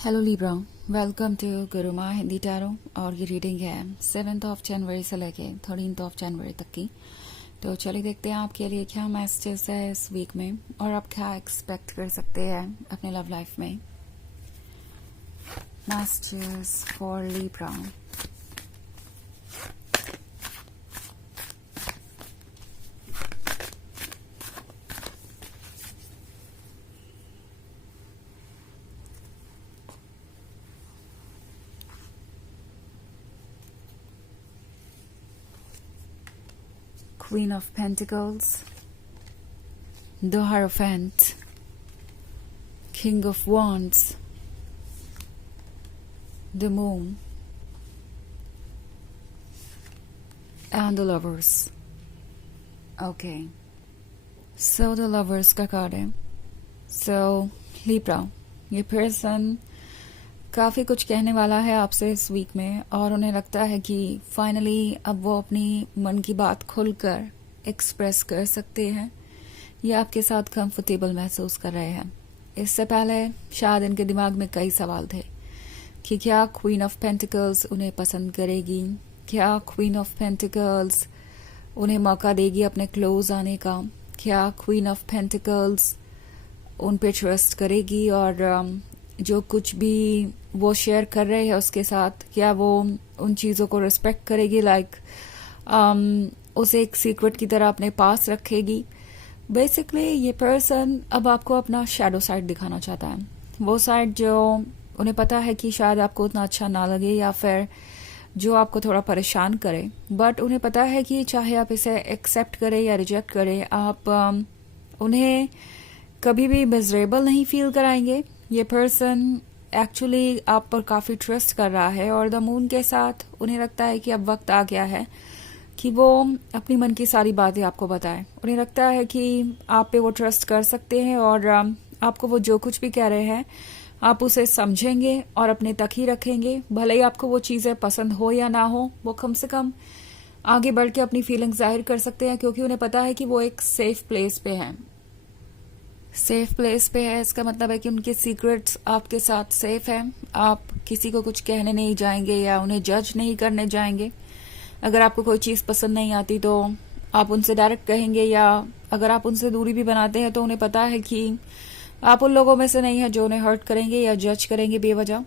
Hello Libra, welcome to Guruma Hindi tarot. और ये reading है 7 जनवरी से लेके 13 जनवरी तक की। तो चलिए देखते हैं आपके लिए क्या मैसेजेस है इस वीक में और आप क्या एक्सपेक्ट कर सकते हैं अपने लव लाइफ में। Messages for Libra. Queen of Pentacles, the Hierophant, King of Wands, the Moon, and the Lovers. Okay. So the Lovers का कार्ड है। So Libra, ये पर्सन काफ़ी कुछ कहने वाला है आपसे इस वीक में और उन्हें लगता है कि फाइनली अब वो अपनी मन की बात खुलकर एक्सप्रेस कर सकते हैं या आपके साथ कंफर्टेबल महसूस कर रहे हैं। इससे पहले शायद इनके दिमाग में कई सवाल थे कि क्या क्वीन ऑफ पेंटिकल्स उन्हें पसंद करेगी, क्या क्वीन ऑफ पेंटिकल्स उन्हें मौका देगी अपने क्लोज आने का, क्या क्वीन ऑफ पेंटिकल्स उन पे ट्रस्ट करेगी और जो कुछ भी वो शेयर कर रहे हैं उसके साथ क्या वो उन चीज़ों को रिस्पेक्ट करेगी, उसे एक सीक्रेट की तरह अपने पास रखेगी। बेसिकली ये पर्सन अब आपको अपना शैडो साइड दिखाना चाहता है, वो साइड जो उन्हें पता है कि शायद आपको उतना अच्छा ना लगे या फिर जो आपको थोड़ा परेशान करे, बट उन्हें पता है कि चाहे आप इसे एक्सेप्ट करें या रिजेक्ट करें, आप उन्हें कभी भी मिजरेबल नहीं फील कराएंगे। ये पर्सन एक्चुअली आप पर काफ़ी ट्रस्ट कर रहा है और द मून के साथ उन्हें लगता है कि अब वक्त आ गया है कि वो अपनी मन की सारी बातें आपको बताएं। उन्हें लगता है कि आप पे वो ट्रस्ट कर सकते हैं और आपको वो जो कुछ भी कह रहे हैं आप उसे समझेंगे और अपने तक ही रखेंगे। भले ही आपको वो चीज़ें पसंद हो या ना हो, वो कम से कम आगे बढ़ के अपनी फीलिंग्स जाहिर कर सकते हैं क्योंकि उन्हें पता है कि वो एक सेफ प्लेस पे है। सेफ प्लेस पे है इसका मतलब है कि उनके सीक्रेट्स आपके साथ सेफ हैं। आप किसी को कुछ कहने नहीं जाएंगे या उन्हें जज नहीं करने जाएंगे। अगर आपको कोई चीज़ पसंद नहीं आती तो आप उनसे डायरेक्ट कहेंगे, या अगर आप उनसे दूरी भी बनाते हैं तो उन्हें पता है कि आप उन लोगों में से नहीं है जो उन्हें हर्ट करेंगे या जज करेंगे बेवजह।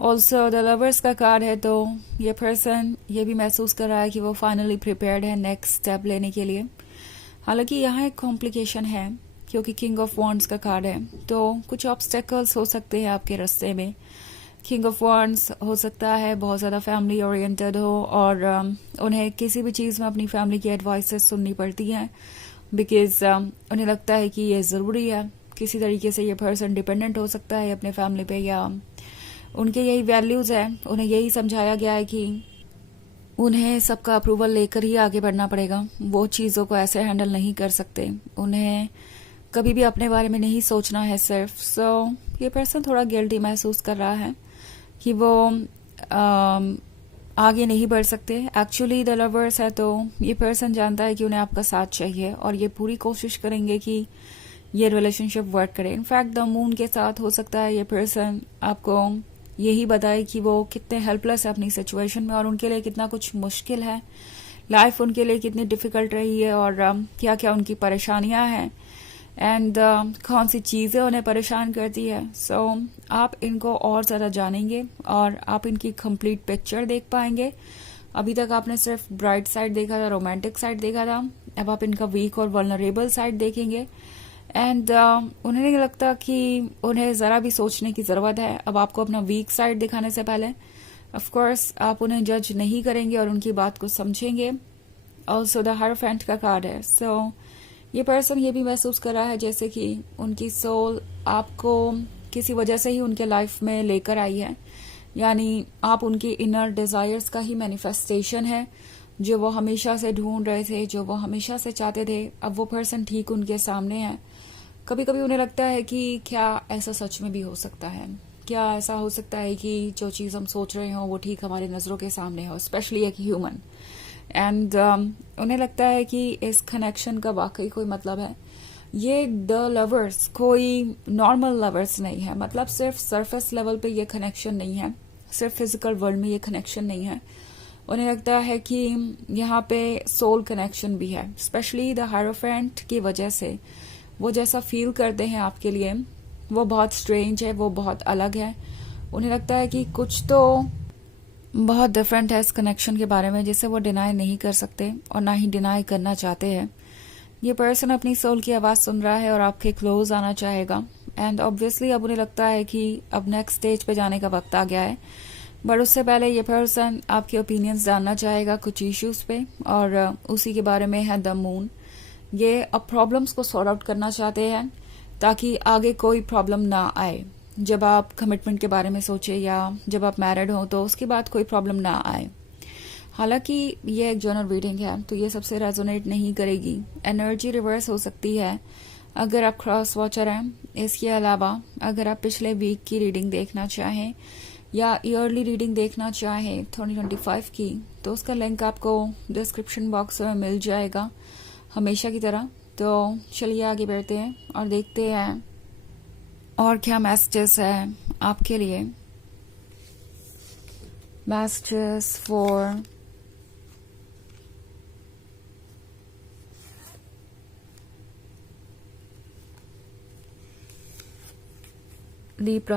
ऑल्सो द लवर्स का कार्ड है, तो ये पर्सन ये भी महसूस कर रहा है कि वो फाइनली प्रिपेयर्ड है नेक्स्ट स्टेप लेने के लिए। हालांकि यहाँ एक कॉम्प्लिकेशन है क्योंकि किंग ऑफ वॉन्ड्स का कार्ड है, तो कुछ ऑब्स्टेकल्स हो सकते हैं आपके रास्ते में। किंग ऑफ वॉन्ड्स हो सकता है बहुत ज़्यादा फैमिली ओरिएंटेड हो और उन्हें किसी भी चीज़ में अपनी फैमिली की एडवाइसेस सुननी पड़ती हैं बिकॉज उन्हें लगता है कि ये ज़रूरी है। किसी तरीके से ये पर्सन डिपेंडेंट हो सकता है अपने फैमिली पे, या उनके यही वैल्यूज़ है, उन्हें यही समझाया गया है कि उन्हें सबका अप्रूवल लेकर ही आगे बढ़ना पड़ेगा। वो चीज़ों को ऐसे हैंडल नहीं कर सकते, उन्हें कभी भी अपने बारे में नहीं सोचना है सिर्फ। सो ये पर्सन थोड़ा गिल्टी महसूस कर रहा है कि वो आगे नहीं बढ़ सकते। एक्चुअली द लवर्स है, तो ये पर्सन जानता है कि उन्हें आपका साथ चाहिए और ये पूरी कोशिश करेंगे कि ये रिलेशनशिप वर्क करे। इनफैक्ट द मून के साथ हो सकता है ये पर्सन आपको यही बताए कि वो कितने हेल्पलेस है अपनी सिचुएशन में और उनके लिए कितना कुछ मुश्किल है, लाइफ उनके लिए कितनी डिफ़िकल्ट रही है और क्या क्या उनकी परेशानियां हैं एंड कौन सी चीज़ें उन्हें परेशान करती है। सो आप इनको और ज़्यादा जानेंगे और आप इनकी कंप्लीट पिक्चर देख पाएंगे। अभी तक आपने सिर्फ ब्राइट साइड देखा था, रोमांटिक साइड देखा था, अब आप इनका वीक और वल्नरेबल साइड देखेंगे एंड उन्हें नहीं लगता कि उन्हें ज़रा भी सोचने की ज़रूरत है अब आपको अपना वीक साइड दिखाने से पहले। ऑफ कोर्स आप उन्हें जज नहीं करेंगे और उनकी बात को समझेंगे। ऑल्सो द हायरोफेंट का कार्ड है, सो ये पर्सन ये भी महसूस कर रहा है जैसे कि उनकी सोल आपको किसी वजह से ही उनके लाइफ में लेकर आई है, यानी आप उनकी इनर डिज़ायर्स का ही मैनिफेस्टेशन है। जो वो हमेशा से ढूंढ रहे थे, जो वो हमेशा से चाहते थे, अब वो पर्सन ठीक उनके सामने है। कभी कभी उन्हें लगता है कि क्या ऐसा सच में भी हो सकता है, क्या ऐसा हो सकता है कि जो चीज़ हम सोच रहे हों वो ठीक हमारी नज़रों के सामने हो, स्पेशली एक ह्यूमन। एंड उन्हें लगता है कि इस कनेक्शन का वाकई कोई मतलब है। ये द लवर्स कोई नॉर्मल लवर्स नहीं है, मतलब सिर्फ सरफेस लेवल पे ये कनेक्शन नहीं है, सिर्फ फिजिकल वर्ल्ड में ये कनेक्शन नहीं है। उन्हें लगता है कि यहाँ पे सोल कनेक्शन भी है, स्पेशली द हायरोफेंट की वजह से। वो जैसा फील करते हैं आपके लिए वो बहुत स्ट्रेंज है, वो बहुत अलग है। उन्हें लगता है कि कुछ तो बहुत डिफरेंट है इस कनेक्शन के बारे में, जिसे वो डिनाई नहीं कर सकते और ना ही डिनाई करना चाहते हैं। ये पर्सन अपनी सोल की आवाज़ सुन रहा है और आपके क्लोज आना चाहेगा, एंड ऑब्वियसली अब उन्हें लगता है कि अब नेक्स्ट स्टेज पे जाने का वक्त आ गया है। बट उससे पहले ये पर्सन आपके ओपिनियंस जानना चाहेगा कुछ इश्यूज पे, और उसी के बारे में है द मून। ये अब प्रॉब्लम्स को सॉर्ट आउट करना चाहते हैं ताकि आगे कोई प्रॉब्लम ना आए। जब आप कमिटमेंट के बारे में सोचे या जब आप मैरिड हो तो उसके बाद कोई प्रॉब्लम ना आए। हालांकि ये एक जनरल रीडिंग है तो ये सबसे रेजोनेट नहीं करेगी, एनर्जी रिवर्स हो सकती है अगर आप क्रॉस वॉचर हैं। इसके अलावा अगर आप पिछले वीक की रीडिंग देखना चाहें या ईयरली रीडिंग देखना चाहें 2025 की, तो उसका लिंक आपको डिस्क्रिप्शन बॉक्स में मिल जाएगा हमेशा की तरह। तो चलिए आगे बढ़ते हैं और देखते हैं और क्या मैसेजेस है आपके लिए। Messages for Libra,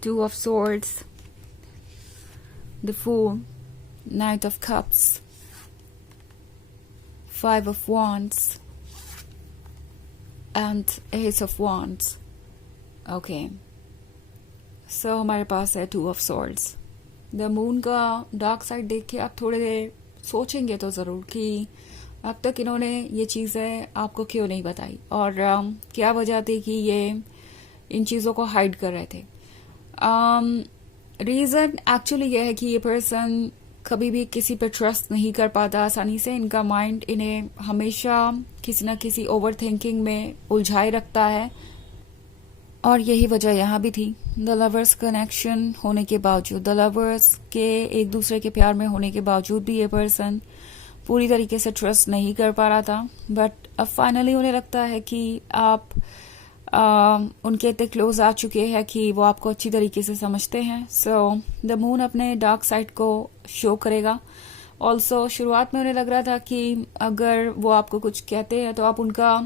Two of Swords, the Fool, Knight of Cups, Five of Wands, and Ace of Wands. Okay. So हमारे पास है Two of Swords. The moon का डार्क साइड देख के आप थोड़े देर सोचेंगे तो ज़रूर कि अब तक इन्होंने ये चीज़ें आपको क्यों नहीं बताई और क्या वजह थी कि ये इन चीज़ों को हाइड कर रहे थे। रीज़न एक्चुअली ये है कि ये पर्सन कभी भी किसी पे ट्रस्ट नहीं कर पाता आसानी से। इनका माइंड इन्हें हमेशा किसी न किसी ओवर थिंकिंग में उलझाए रखता है, और यही वजह यहाँ भी थी। द लवर्स कनेक्शन होने के बावजूद, द लवर्स के एक दूसरे के प्यार में होने के बावजूद भी ये पर्सन पूरी तरीके से ट्रस्ट नहीं कर पा रहा था। बट अब फाइनली उन्हें लगता है कि आप उनके इतने क्लोज आ चुके हैं कि वो आपको अच्छी तरीके से समझते हैं। सो द मून अपने डार्क साइड को शो करेगा। ऑल्सो शुरुआत में उन्हें लग रहा था कि अगर वो आपको कुछ कहते हैं तो आप उनका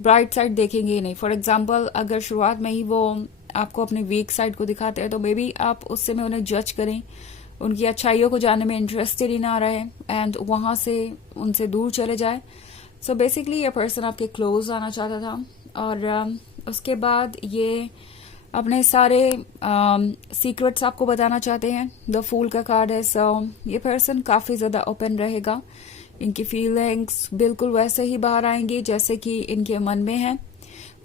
ब्राइट साइड देखेंगे ही नहीं। फॉर एग्जाम्पल अगर शुरुआत में ही वो आपको अपने वीक साइड को दिखाते हैं तो मे बी आप उससे में उन्हें जज करें, उनकी अच्छाइयों को जानने में इंटरेस्टेड ही ना रहे एंड वहां से उनसे दूर चले जाए। सो बेसिकली ये पर्सन आपके क्लोज आना चाहता था, और उसके बाद ये अपने सारे सीक्रेट्स आपको बताना चाहते हैं। द फूल का कार्ड है। सो ये पर्सन काफ़ी ज़्यादा ओपन रहेगा, इनकी फीलिंग्स बिल्कुल वैसे ही बाहर आएंगी जैसे कि इनके मन में है।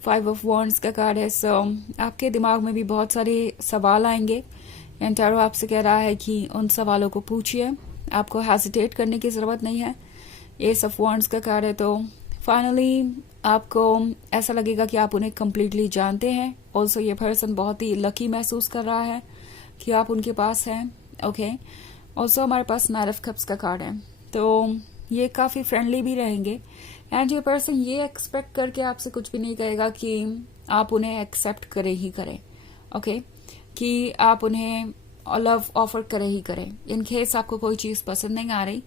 5 ऑफ वॉन्ड्स का कार्ड है। सो आपके दिमाग में भी बहुत सारे सवाल आएंगे एंड टैरो आपसे कह रहा है कि उन सवालों को पूछिए, आपको हेजिटेट करने की ज़रूरत नहीं है। एस ऑफ वॉन्ड्स का कार्ड है। तो फाइनली आपको ऐसा लगेगा कि आप उन्हें कम्प्लीटली जानते हैं। ऑल्सो ये पर्सन बहुत ही लकी महसूस कर रहा है कि आप उनके पास हैं। ओके। ऑल्सो हमारे पास नाइट ऑफ कप्स का कार्ड है। तो ये काफ़ी फ्रेंडली भी रहेंगे एंड ये पर्सन ये एक्सपेक्ट करके आपसे कुछ भी नहीं कहेगा कि आप उन्हें एक्सेप्ट करें ही करें। ओके। कि आप उन्हें लव ऑफर करें ही करें। इन केस आपको कोई चीज़ पसंद नहीं आ रही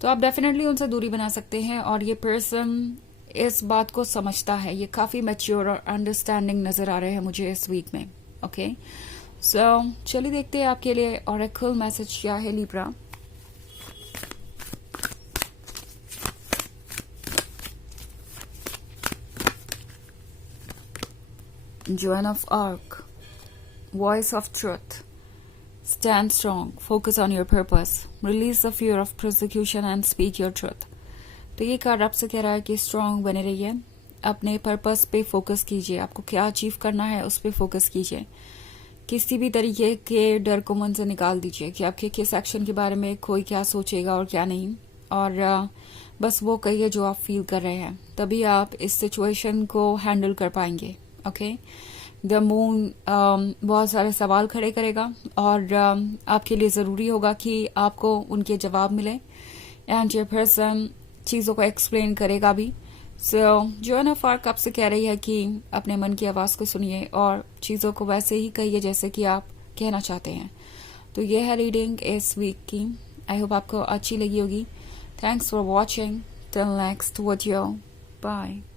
तो आप डेफिनेटली उनसे दूरी बना सकते हैं, और ये पर्सन इस बात को समझता है। ये काफ़ी मैच्योर और अंडरस्टैंडिंग नज़र आ रहे हैं मुझे इस वीक में। ओके। सो चलिए देखते हैं आपके लिए ऑरेकल मैसेज क्या है Libra. Joan of Arc, Voice of Truth. Stand strong, focus on your purpose, release the fear of persecution and speak your truth. तो ये कार्ड आपसे कह रहा है कि स्ट्रांग बने रहिए, अपने पर्पस पे फोकस कीजिए, आपको क्या अचीव करना है उस पे फोकस कीजिए। किसी भी तरीके के डर को मन से निकाल दीजिए कि आपके किस एक्शन के बारे में कोई क्या सोचेगा और क्या नहीं, और बस वो कहिए जो आप फील कर रहे हैं, तभी आप इस सिचुएशन को हैंडल कर पाएंगे। ओके। द मून बहुत सारे सवाल खड़े करेगा और आपके लिए ज़रूरी होगा कि आपको उनके जवाब मिले एंड ये पर्सन चीज़ों को एक्सप्लेन करेगा भी। जोआना फार्क आपसे कह रही है कि अपने मन की आवाज़ को सुनिए और चीज़ों को वैसे ही कहिए जैसे कि आप कहना चाहते हैं। तो ये है रीडिंग इस वीक की। आई होप आपको अच्छी लगी होगी। Thanks for watching. Till next video. Bye.